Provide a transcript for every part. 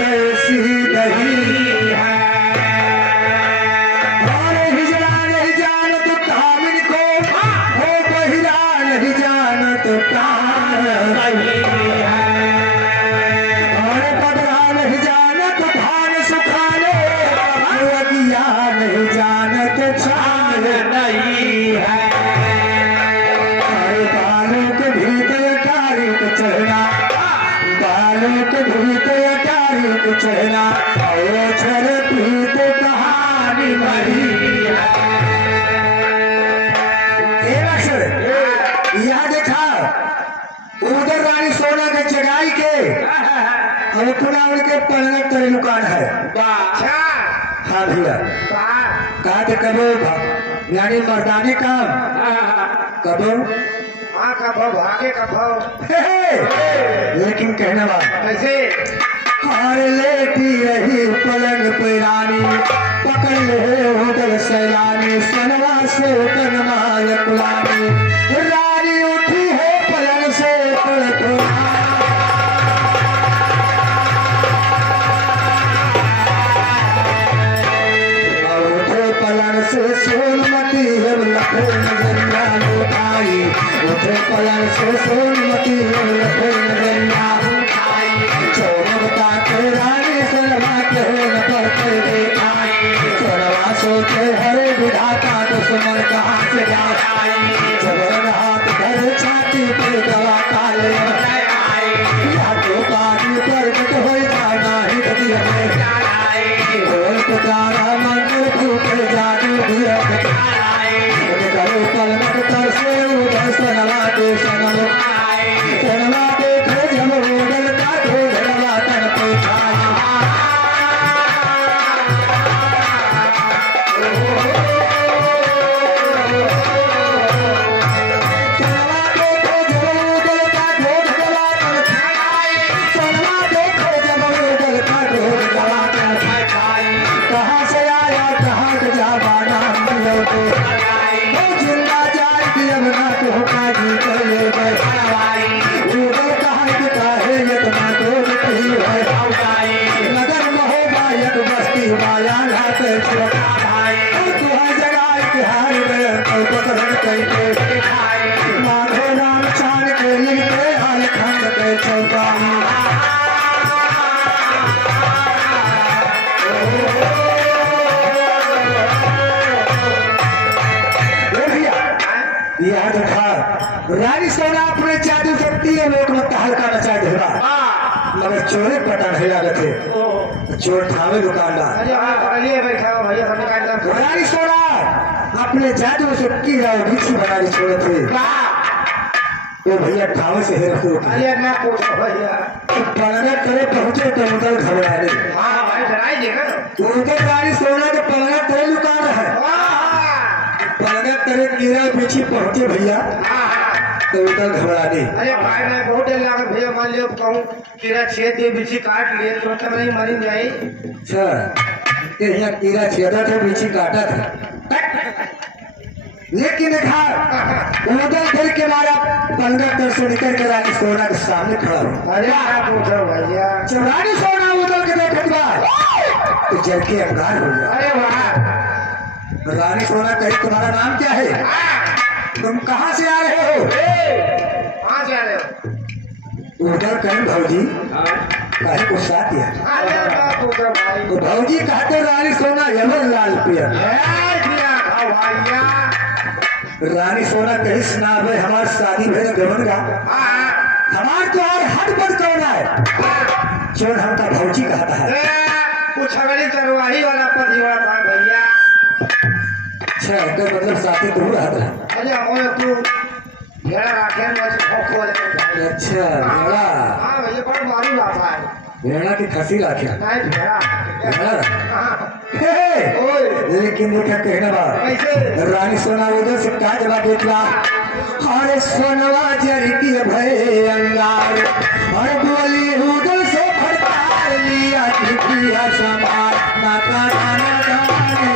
कैसी नहीं है। और हिजरा नहीं जानत कामिन को, हो बहिरा नहीं जानत प्राण नहीं है। और बदरा नहीं जानत धान सुखाने, अगिया नहीं जानत छान नहीं है। और बालों के भीतर तारीख चढ़ना, बालों के भीतर तारीख चढ़ना, और छर पीत कहानी मरी है। यह देखा उधर रानी सोना के चढ़ाई के और पुनः उनके पलंग तेरे दुकान है। हाँ भैया कहा थे कबो यानी मर्दानी काम कबो भागे कबो लेकिन कहने वाला कैसे हार लेती रही पलंग पे रानी, पकड़ ले उधर सैलानी, सनवा से कनमाल कुलानी, रानी उठी है पलंग से उठे पलंग से सोनमती लखे नजरिया लुटाई, उठे पलंग से सोनमती लखे नजरिया लुटाई, चौबता के रानी सोनवा के न पड़ते देखाई, सोनवा सोचे हरे विधाता दुश्मन कहाँ से जाई, जबरन हाथ धरे छाती पे दवा काले आई, या तो पानी प्रकट हो जाना ही गति हमें बोल पुकारा मंदिर फूटे जादू धीरज करो पलक तर से उधर सनवा के सनम सनवा देखे जब उधर का ढोलवा तन पे रानी सोना अपने जादू शक्ति है लोग मत हल्का नचा ढेरा मगर चोरे पता नहीं लगे थे चोर ठावे दुकानदार रानी सोना अपने जादू शक्ति भिक्षु बना के छोड़े थे वो भैया ठावे से हेर पलंगा करे पहुंचे तो उधर घबराए उनके रानी सोना के पलंगा करे दुकान है पलंगा करे कीड़ा पीछे पहुंचे भैया तो उधर घबरा दे। अरे भाई मैं बहुत डर लगा भैया मान लियो कहूँ कीड़ा छेद दे बिछी काट लिए तो मतलब नहीं मरी जाए। अच्छा ये यहाँ कीड़ा छेदा था बिछी काटा था लेकिन देखा उधर फिर के मारा पलंगा तर से निकल के रानी सोना के सामने खड़ा हो। अरे पूछो भैया जब रानी सोना उधर के देखत बा तो जल के अंगार हो गया। अरे वाह रानी सोना कही तुम्हारा नाम क्या है, तुम कहाँ से आ रहे हो? कहाँ से आ रहे हो? उधर कहीं भौजी कहीं को साथ है तो भौजी कहते रानी सोना यमन लाल पिया रानी सोना कहीं सुना भाई हमारी शादी भेज गमन का हमार तो और हट बड़ कौन है चोर हमका भौजी कहता है कुछ अगली चरवाही वाला पतिवाड़ा था भैया। अच्छा तो मतलब साथी दूर रहता है। अरे हमारे तू भेड़ा रखे अच्छा भेड़ा हाँ भैया बड़ मारू लाता है भेड़ा की खसी रखे नहीं भेड़ा लेकिन देखा कहने बात रानी सोना उधर से क्या जवाब देता अरे सोनवा जरती भय अंगार और बोली उधर से फटकार लिया दिखिया समार नाता नाना दानी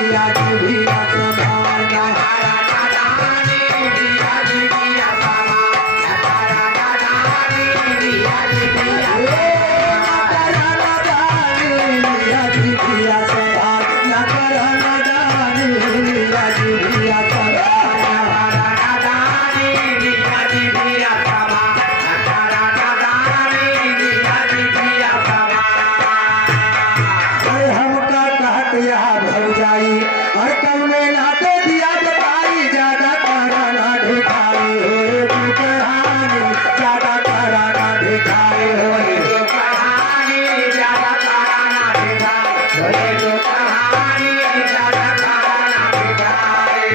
लिया दिखिया समार नारा दानी लिया दिखिया समार नारा दानी लिया दिखिया नारा हर कौने नाते दिया बताई ज्यादा करा ना ढिठाई हो तू कहानी ज्यादा करा ना ढिठाई हो तू कहानी ज्यादा करा ना ढिठाई हो तू कहानी ज्यादा करा ना ढिठाई।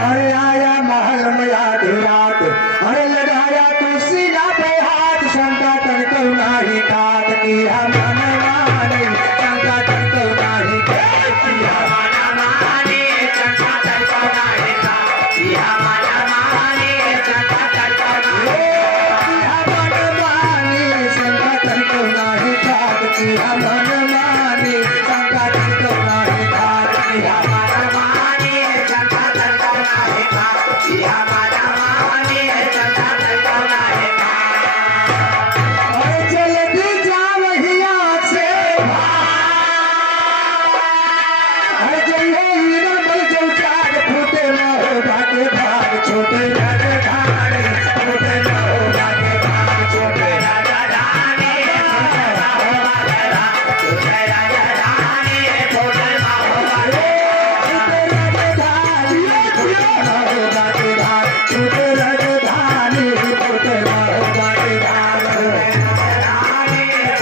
अरे आया महल में आधी रात अरे लगाया तुलसी ना पे हाथ शंका तन को नाही तात की हम मन माने शंका तन को नाही तात की हम मन माने शंका तन को नाही तात की हम मन माने शंका तन को नाही तात की हम मन माने शंका तन को नाही तात की हम मन माने शंका तन को नाही तात की हम मन माने शंका तन को नाही तात। और जल्दी जाओ यहाँ से हर जइए हीरन बल जो चार फूटे न हो बाटे भाग छोटे राजा धाने फूटे न हो बाटे भाग छोटे राजा धाने छोटे राजा धाने छोटे न हो बाटे छोटे राजा धाने छोटे न हो बाटे भाग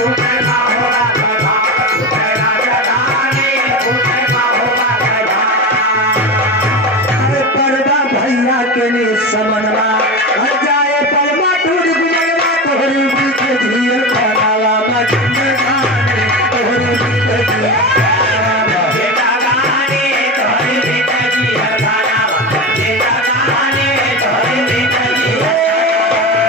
छोटे न हो बाटे भाग छोटे राजा धाने छोटे न हो बाटे भाग। अरे पर्दा भैया के ने समनवा हर जाए परमा टूट गुजरवा तोहरी बीच झील खानावा मजन गाने तोहरी बीच झील खानावा बेटा गाने तोहरी बीच झील खानावा बेटा गाने तोहरी बीच झील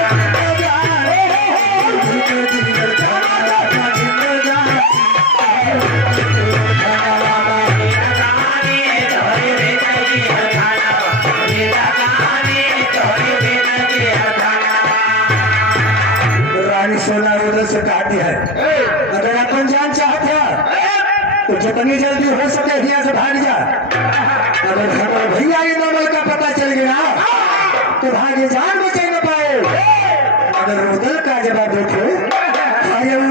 रानी सोना उधर से काटी है अगर अपन जान चाहते हैं तो जितनी जल्दी हो सके यहाँ से भाग जा। अगर हमारे भैया ये नंबर का पता चल गया तो भाग्य जान बचे न पाए। अगर उदल का जवाब देखे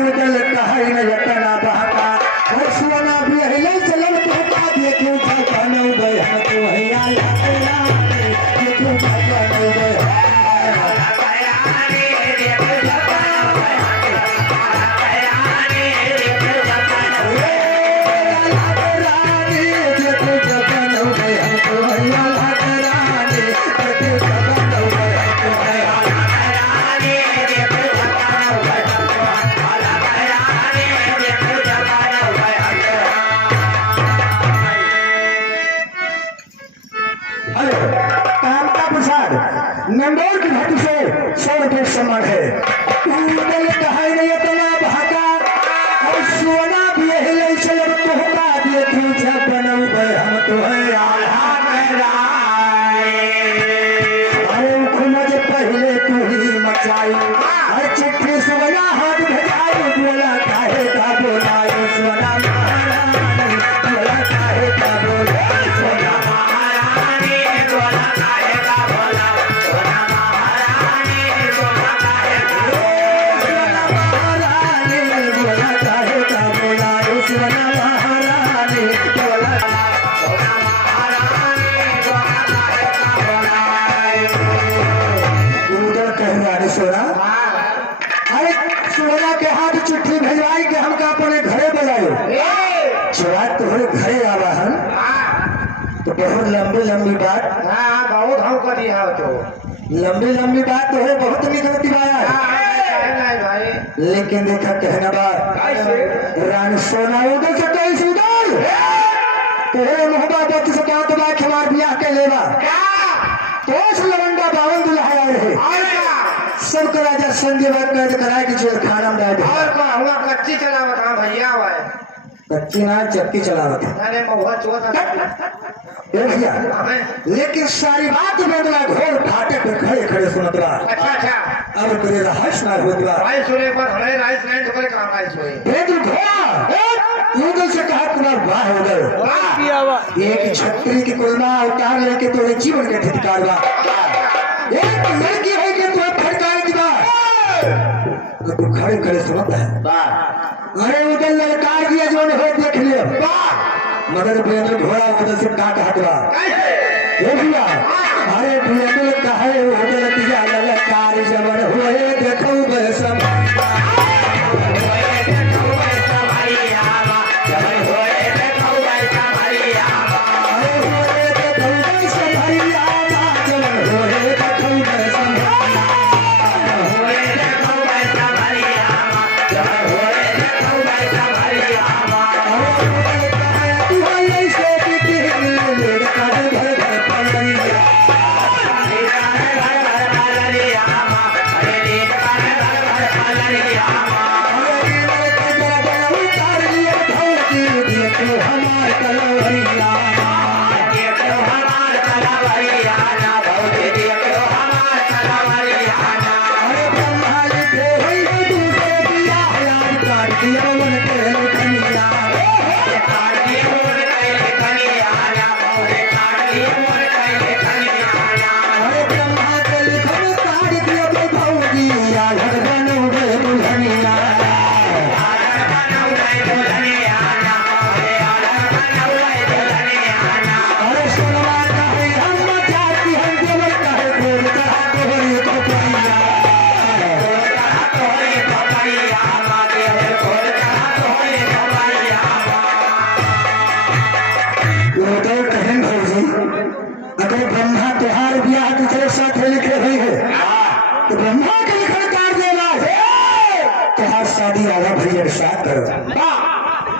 उदल कहा ही न यतना बहाका और सोना भी हिले चलन तो का देखो कहनो गए हम तो हैया देखो कहनो गए नंदौर की घाटी से 100 रुपये सम्मान है। उदल कहा नहीं इतना भागा और सोना भी हिले चलब तो होगा देखो जब बनऊ गए हम तो है आल्हा कहराए। अरे उखमज पहले तू ही मचाई हर चिट्ठी सुगना हाथ भेजाई बोला काहे का बोलायो सोना महारानी बोला काहे का बोलायो सोना महारानी बोला काहे का बोलायो सोना महारानी बोला काहे का सोना महारानी बोला काहे का बोलायो सोना महारानी बोला सोना महारानी बोला काहे का बोलायो। उधर कहना सोना अरे सोना के हाथ चिट्ठी भेजवाई के हमका अपने घरे बुलायो चुरा तुम्हारे घरे आवा हम तो बहुत लंबी लंबी बात बहुत हम कर दिया तो लंबी लंबी बात तो है बहुत निकलती बात नहीं भाई लेकिन देखा कहना बात रानी सोना उधर से कैसे उधर तेरे मोहब्बत से क्या तो बात हमार बियाह के लेवा तो लवंडा बावन दुल्हा रहे सबका राजा संजय बात कैद कराए कि जेल खाना में डाल और का हुआ कच्ची चलावत हां भैया हुआ कच्ची ना चक्की चलावत अरे महुआ चोत देखिया लेकिन सारी बात बदला घोर फाटे पे खड़े खड़े सुनत रहा। अच्छा अब करे रहस्य ना होत बा भाई सुने पर हमें राइस नहीं तो करे काम राइस होए भेद घोड़ा उधर से कहा तुम्हारा वाह हो गए एक छतरी की कुलमा उतार लेके तोरे जीवन के धिक्कार बा एक लड़की है कि तुम्हें फटकार दी बा तो तू खड़े खड़े सुनता है अरे उधर लड़का दिया जो हो देख लियो मगर बेंद्र घोड़ा उधर से काट हटवा ये भैया अरे बेंद्र कहे उधर दिया ललकार जबर हुए देखो बेसम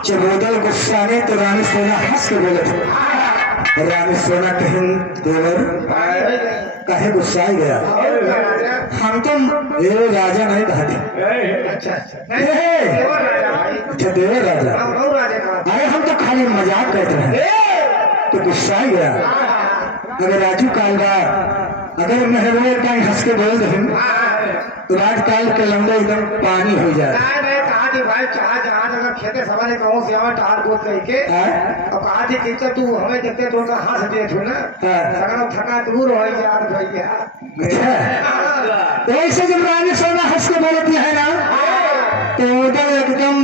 चबोदल गुस्सा ने तो रानी सोना हंस के बोले थे रानी सोना कहीं देवर कहे गुस्सा ही गया हम तो ये राजा नहीं कहते अच्छा देवर राजा अरे हम तो खाली मजाक करते हैं तो गुस्सा ही गया अगर राजू कालवार अगर मेहरबान कहीं हंस के बोल दे तो राजकाल के लंबे एकदम पानी हो जाए भाई चाह जहाँ जगह खेते सवारे कहूँ से हमें टार गोद कह के और कहा थी कि तू हमें देखते तो उनका हाथ दे थू ना सगल थका दूर हो यार भैया तो ऐसे जब रानी सोना हंस के बोलती है ना तो उधर एकदम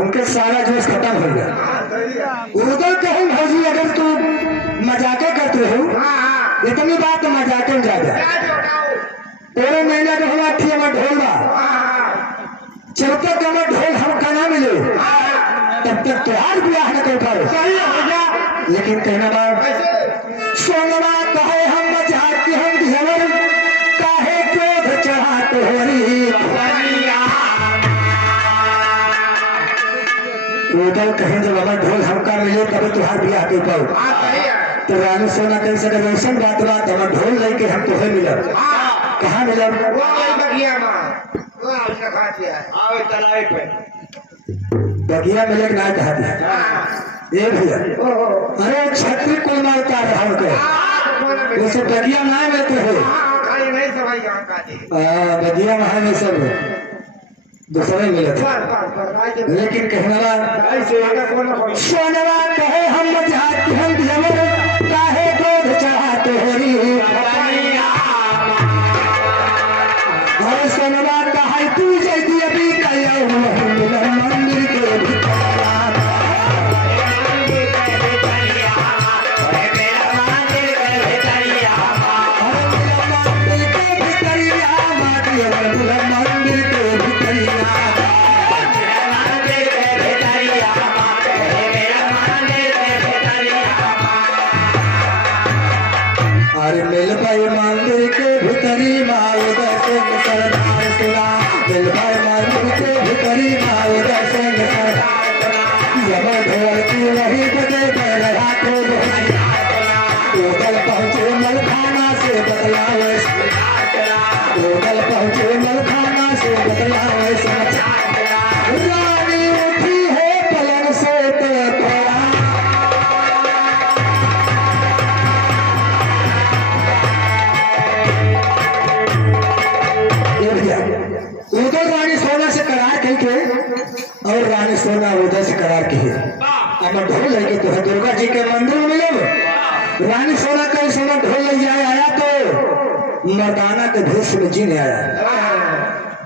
उनके सारा जोश खत्म हो गया उधर कहीं भौजी अगर तू मजाके करते हो इतनी बात तो मजाके में जा जाए तेरे महीना का हुआ थी हमें ढोलवा जब तक हमें ढोल हमका ना मिले तब तक त्योहार ब्याह न कर पाओ लेकिन कहना बात सोनवा कहे हम मजाक हम ढेवर काहे क्रोध चढ़ा तोहरी उधर कहीं जब हमें ढोल हमका मिले तब त्योहार ब्याह कर पाओ तो रानी सोना कहीं से अगर वैसा बात हमें ढोल लेके हम तुम्हें मिला कहाँ मिला बगिया मिले ना कहा दिया ये भैया अरे छत्री कुल मारता है हमको वैसे बगिया ना मिलते हो बगिया वहां में सब दूसरे मिले थे लेकिन कहना सोनवा कहे हम मजाक हम ढेवर काहे क्रोध चढ़ाते हो सोनवा कहा तू जैसी अभी मंदिर के अरे मिल पाई मंदिर के भीतरी माओ दर्शन सरदार सुना मिल पाई मंदिर के भीतरी माओ दर्शन जब ढोल की वही बजे रहा तो उधर पहुंचे मलखाना से बदलावे उधर पहुंचे मलखाना से बदलावे रानी उठी है पलंग से उधर रानी सोना से करार कही के और रानी सोना उधर से करार की अब ढोल लेके तो है दुर्गा जी के मंदिर में मिलो रानी सोना कहीं सोना ढोल ले जाए आया तो मर्दाना के भेष में जीने आया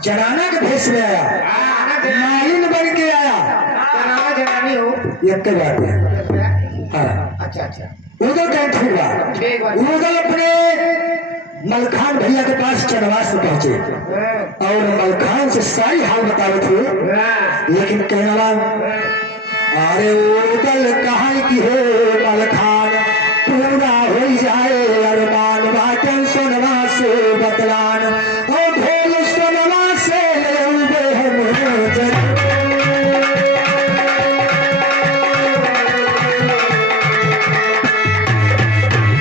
जनाना के भेष में आया मालिन बन के आया जनाना जनानी हो एक के बात है। हाँ अच्छा अच्छा उधर कहीं ठीक ठीक बा बात। उधर अपने मलखान भैया के पास चनवास में पहुंचे और मलखान से सारी हाल बतावे थे, लेकिन कहना लगा, अरे उदल कहाँ की है मलखान, पूरा हो जाए अरमान, बाटन सोनवा से बतलान और ढोल सोनवा से ले उबे हम जन।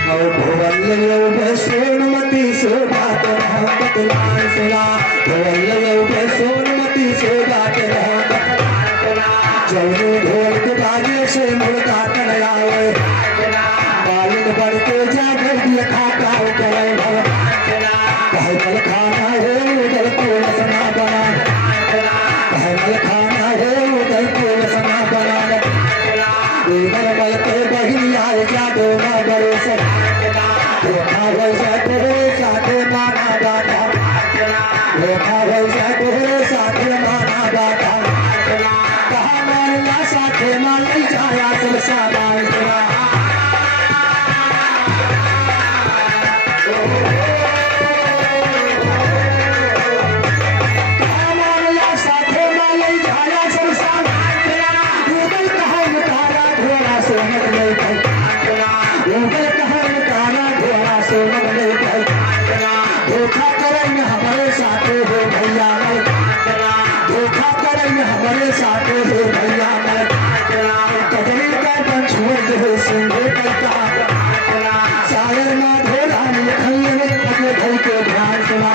और ढोल ले उबे सोनमती से बात हम बतलान सुना, ढोल ले उबे सोनमती से बात हम बतलान सुना। जौने ढोल के बाजे से मुर्गा कर आवे, मालिक बन के जाकर दिया खाता करे भगवान। कहे मल खाना है उधर को रसना बना, कहे मल खाना है उधर को रसना बना। इधर मल के बहिनी आए जादो ना बड़े से, धोखा हो जाए साथे माना बाटा, धोखा हो जाए साथे माना बाटा। कहा मारना साथे मान नहीं जाया सब सामान सुना। कहा मारना साथे मान नहीं जाया सब सामान सुना। उधर कहा निकाला घोड़ा से मत नहीं भाई, उधर कहा निकाला घोड़ा से मत नहीं भाई। धोखा करेंगे हमारे साथे हो भैया, धोखा करेंगे हमारे साथे हो भैया। कदमी का बन छोड़ दे सिंधे का, शायर ना धोला लिखल में अपने भाई के ध्यान सुना।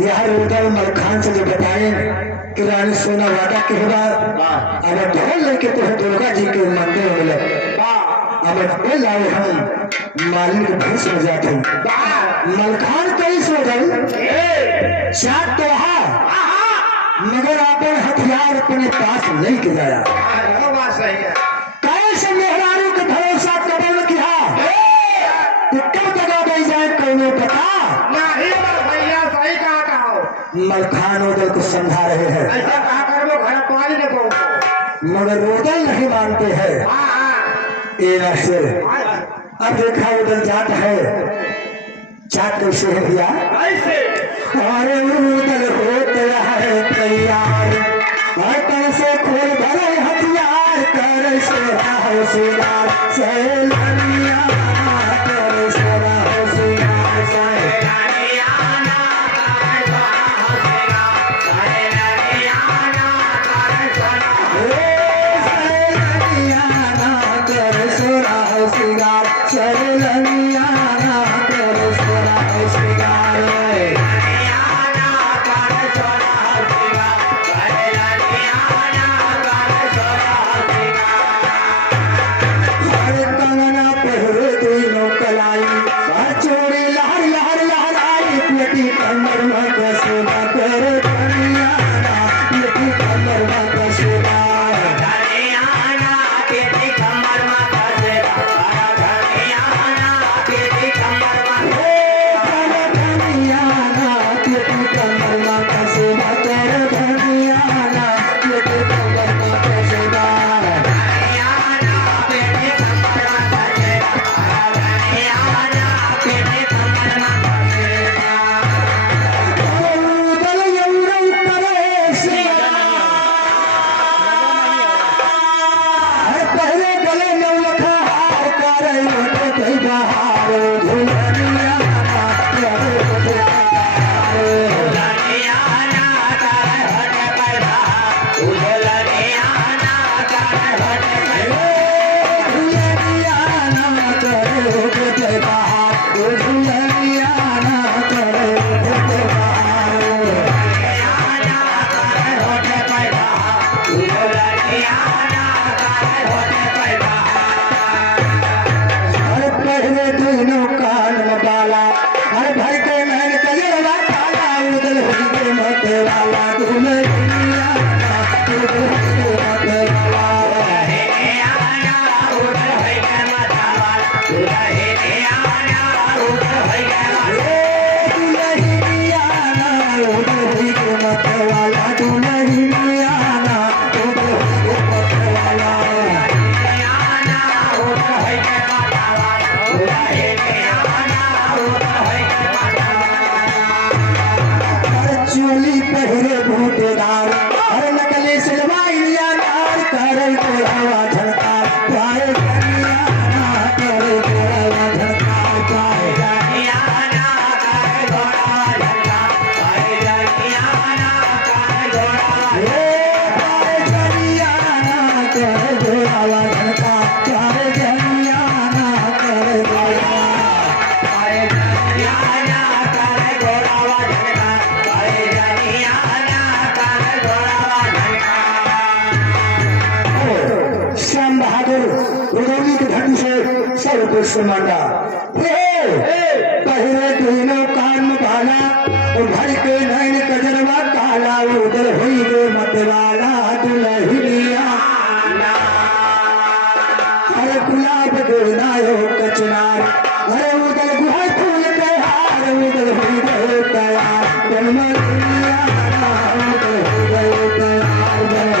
यार उधर मलखान से जो बताए कि रानी सोना वादा के बाद अब ढोल लेके तो दुर्गा जी के मंदिर में मिले, अब ढोल लाओ हम मालिक भेष में जाते। मलखान कई सो गई चार तो मगर अपन हथियार अपने पास नहीं के जाया। बात सही है। कैसे मेहरारू के भरोसा कबल किया, कब जगह बन जाए कौनो पता। नहीं भैया सही कहा हो। मलखान उदल को समझा रहे हैं, ऐसा कहा कर वो घर पानी ने को, मगर उदल नहीं मानते हैं। ये रास्ते अब देखा उदल जात है, जात कैसे है भैया, अरे उदल होता है तैयार, तन से खोल भरे हथियार कर सोरा हो सिंगार, सैलानिया कर सोरा हो सिंगार, सैलानिया तो समाता पहले तीनों कान में भाला भर के नैन कजरवा काला उधर हुई गे मतवाला दुल्हनिया अरे गुलाब गुनायो कचनार अरे उधर गुहा फूल के हार उधर हुई गए तैयार बनमलिया उधर हुई गए तैयार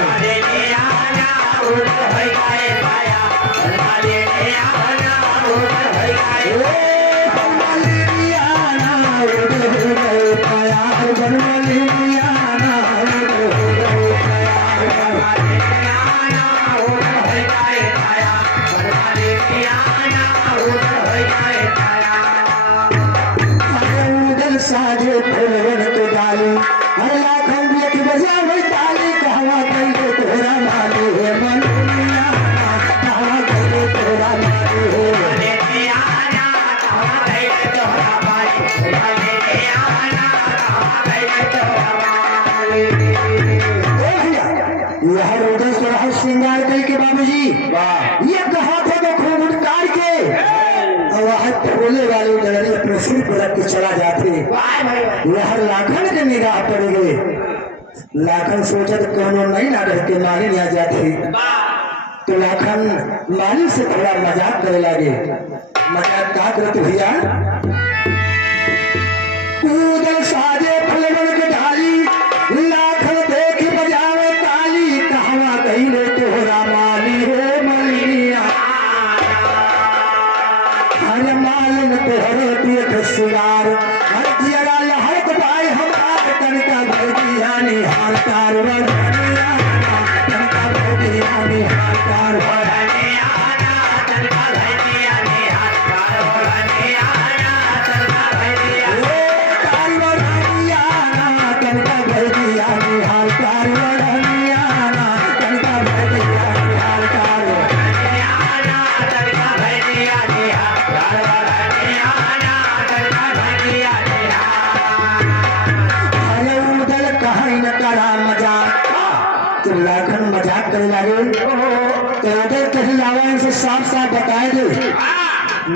साजे फूलन के डाली हर लाखन देख बजा हुई ताली कहवा गई तोरा माली है मलिया कहवा गई तोरा माली है यह रोडे सोलह श्रृंगार कई के बाबूजी ये कहा था तो खूब उठकार के वह बोले वाले डरने अपने सिर पर रख के चला जाते यह लाखन के निगाह पड़ गए लाखन सोचत कोनो नहीं ना रह के माने नहीं आ जाते तो लाखन माली से थोड़ा मजाक करे लगे मजाक का करते भैया उधर साजे फलवन के ढाली लाखन देख बजावे ताली कहवा कही ले तोहरा माली हो मलिया हर मालिन तोहरे तीर्थ सिंगार हर जियरा लहक भाई हमार तनका भैया निहारकार वरनिया तनका भैया निहारकार वरनिया तनका भैया निहारकार वरनिया तनका भैया कार वरनिया तनका भैया निहारकार वरनिया तनका भैया निहारकार लाखन मजाक करे लगे तो उधर कहीं लावा इनसे साफ साफ बताए दे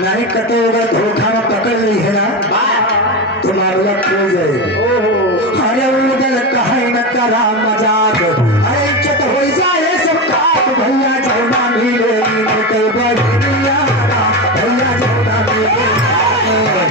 नहीं कटे उधर धोखा में पकड़ ली है ना तुम्हारा खो जाए अरे उधर कहीं न करा मजाक अरे इज्जत हो जाए सब काट भैया जौना मिले कई बढ़िया भैया जौना मिले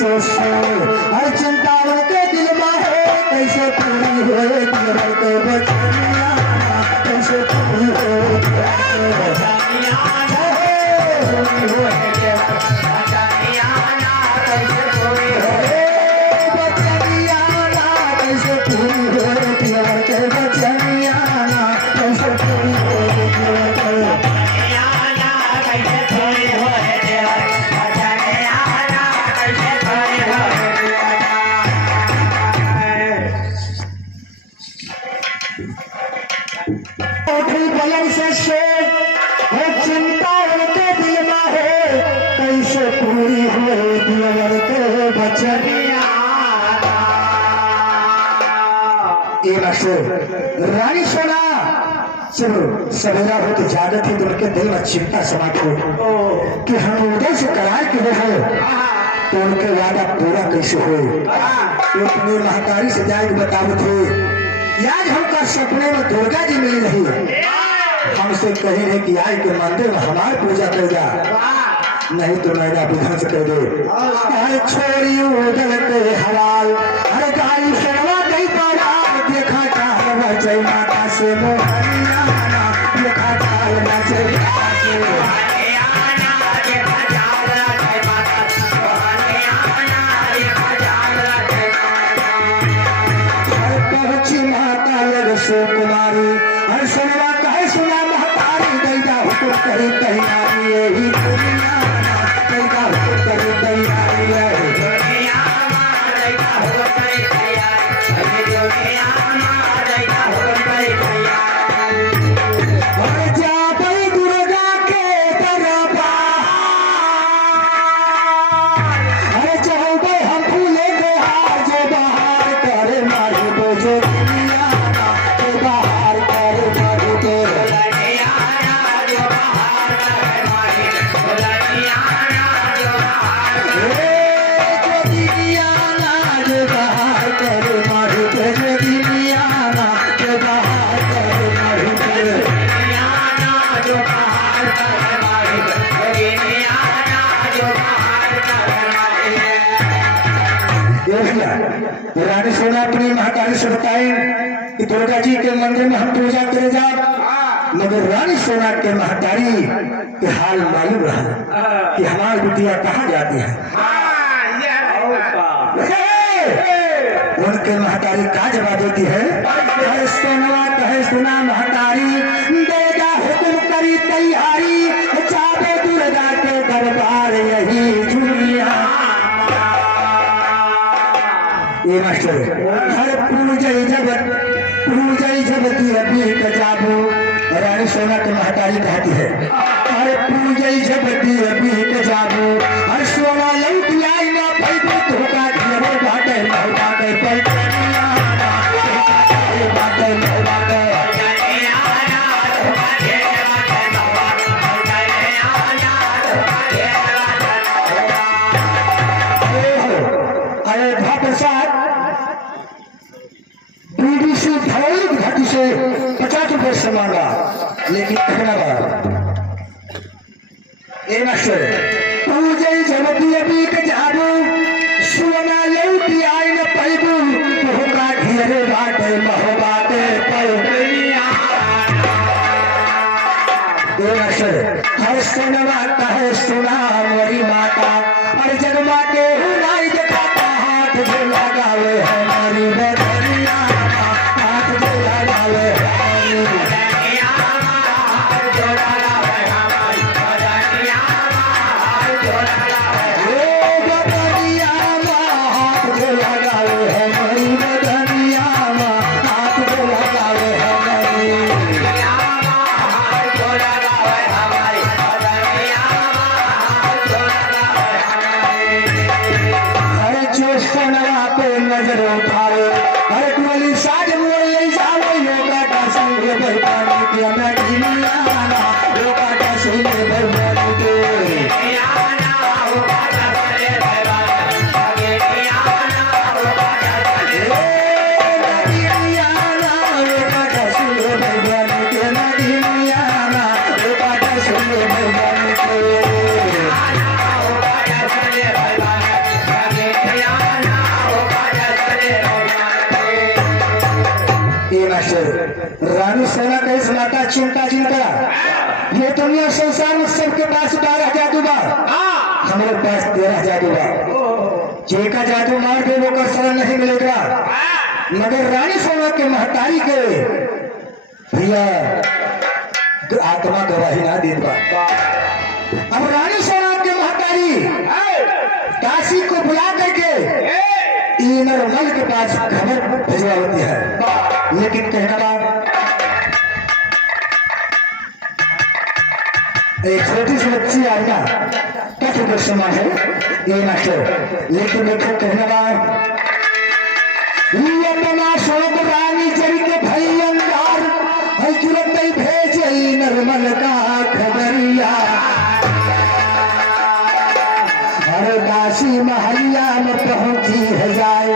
हर चिंता के दिल में है कैसे पूरी हो कैसे पूरी हो उठी पलंग से सो हो चिंता उनके दिल में हो कैसे पूरी हो दिलवर के बचनिया ये नशो रानी सोना जब सवेरा हो तो जागत है तो उनके दिल में चिंता समात हो कि हम उदय से करार के रहे तो उनके वादा पूरा कैसे हो वो अपनी महतारी से जाके बतावत हो याद हमका सपने में दुर्गा जी मिल रही है हमसे कही है कि आज के मंदिर में हमारी पूजा कर जा नहीं तो नैना विध्वंस कर दे अरे छोड़ी उदल के हवाल अरे गाड़ी सेवा कई पड़ा देखा चाह जय माता से मोहनिया देखा चाह जय कुमारी हर सुनवा कहे सुना महतारी दैदा हुकुम करी तैयारी यही दुनिया दैदा हुकुम करी तैयारी दुर्गा के दरबार अरे चाहे हम फूले के हार जो बाहर करे मारी बोझो रानी सोना अपनी महाकाली से बताए कि दुर्गा जी के मंदिर में हम पूजा करे जा मगर रानी सोना के महतारी के हाल मालूम रहा कि हमारी बिटिया कहाँ जाती है उनके महतारी का जवाब देती है सोनवा कहे सुना महतारी देगा हुक्म करी तैयारी चाहे दुर्गा के दरबार यही दुनिया ये मास्टर हर पूजई जब की अभी कजाबो रानी सोना के महतारी कहती है हर पूजई जब की अभी कजाबो हर सोना लौट आई ना पैदो धोखा घेरे बाटे बाटे पलटनिया बाटे बाटे अयोध्या प्रसाद बीडीसी धौलिक घाटी से 50 रुपये से मांगा लेकिन कहना ए मास्टर पूजे जमती अभी के जाबू सोना लौटी आई न पैबू होगा घेरे बाटे महो बाटे पैनिया ए मास्टर हर सोनवा कहे सुना हमारी माता और जगमा के हुनाई दिखाता हाथ जो लगावे हमारी बदनिया हाथ जो लगावे नजर उठावे हर टोली साज मोड़ ले जावे योगा का संग भगवान के नगरिया योगा का संग भगवान के आना होगा चले भगवान नगरिया होगा चले नगरिया योगा का संग भगवान के नगरिया योगा का संग भगवान के आना होगा चले भगवान नगरिया रानी सोना का इस माता चिंता जिनका ये दुनिया संसार में सबके पास 12 जादू बा हमारे पास 13 जादू बा जेका जादू मार दे वो का शरण नहीं मिलेगा मगर रानी सोना के महतारी के भैया आत्मा गवाही ना दे बा अब रानी सोना के महतारी काशी को बुला करके नरमल के पास खबर भिजवा होती है लेकिन कहना एक छोटी सी बच्ची आएगा क्या फिक्र समा है ये मास्टर लेकिन देखो कहने वाला ये बना शोक रानी चल के भई अंगार हई तुरंत ही भेज नरमल का खबरिया हर दासी महलिया में पहुंची है जाए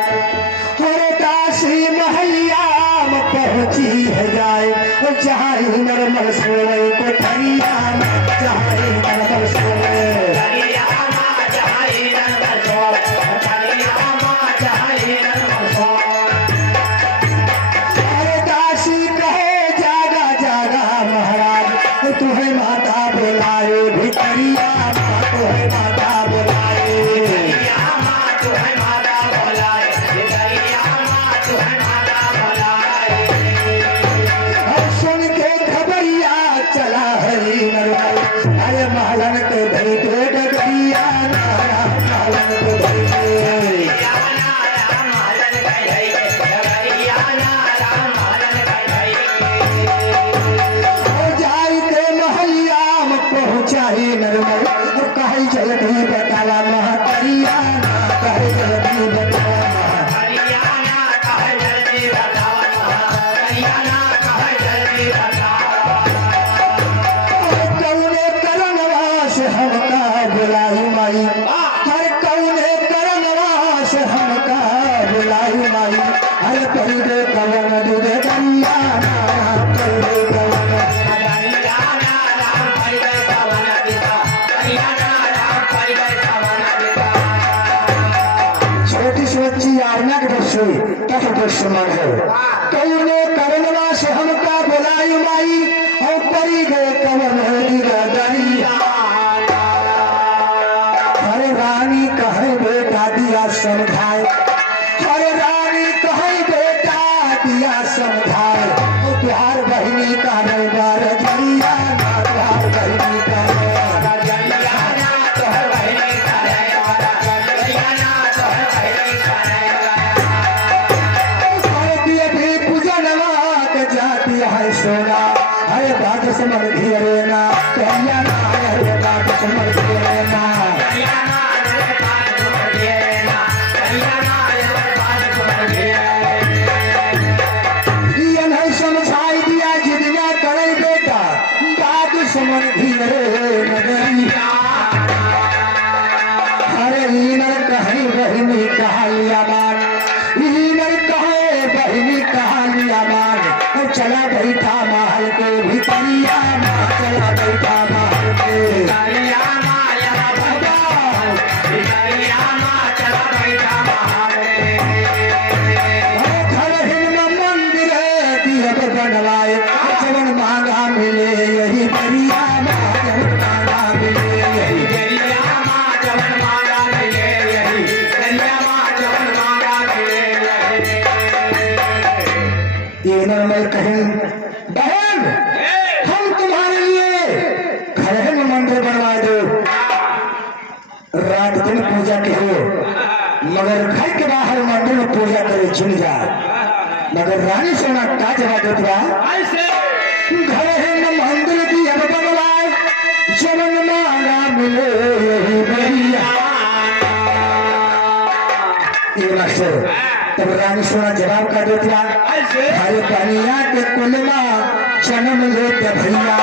हर दासी महलिया में पहुंची है जाए जहाँ ही नरमल सोए को ठरिया जहाँ ही नरमल सोए तुम्हें माता बुलाए भितरिया तुम्हें माता बुलाए तुम्हें माता बुलाए भितरिया तुम्हें माता बुलाए सुन के खबरिया चला हरी नरमल अरे महलन के भेटे डगरिया महलन के भेटे चाहे नरमल और कहे जल्दी बतावा महतरिया कहे जल्दी बतावा महतरिया कहे जल्दी बतावा महतरिया कहे जल्दी बतावा कौने करनवा से हमका बुलाई माई हर कौने करनवा से हमका बुलाई माई हर परिदे कवन दुदे दरिया परिदे कवन छोटी सी बच्ची आरना के दर्शोई तक दर्शमान है कौने करनवा से हमका बुलाई माई और परी गए कवन दरिया हरे रानी कहे बेटा दिया समझाए हरे रानी कहे बेटा दिया समझाए तुहार बहनी का नैबार जरिया तुहार बहनी का सोना हरे बात समझ घेरे ना कहिया ना हरे बात समझ घेरे ना कहिया ना हरे बात समझ घेरे ना कहिया ना हरे बात समझ घेरे ये नहीं समझाई दिया जिदिया करे बेटा बात समझ घेरे नगरिया हरे हीनर कहीं बहिनी कहालिया मान हीनर कहे बहिनी कहालिया मान चला बैठा महल के भितरिया चला बैठा महल के भितरिया चला बैठा महल घर हिम मंदिर दियत बनवाए जवन मांगा मिले यही परिया जवन मांगा मिले यही परिया जवन मांगा मिले यही परिया जवन मांगा मिले ये नरमल कहें बहन हम तुम्हारे लिए घर में मंदिर बनवा दो रात दिन पूजा के हो मगर घर के बाहर मंदिर में पूजा करे चुन जा मगर रानी सोना का जवाब देता घर में मंदिर की अब बनवाए जवन मांगा मिले यही बढ़िया ये मास्टर तब रानी सोना जवाब का देता हरे पनिया के कुलमा जन्म लेते भैया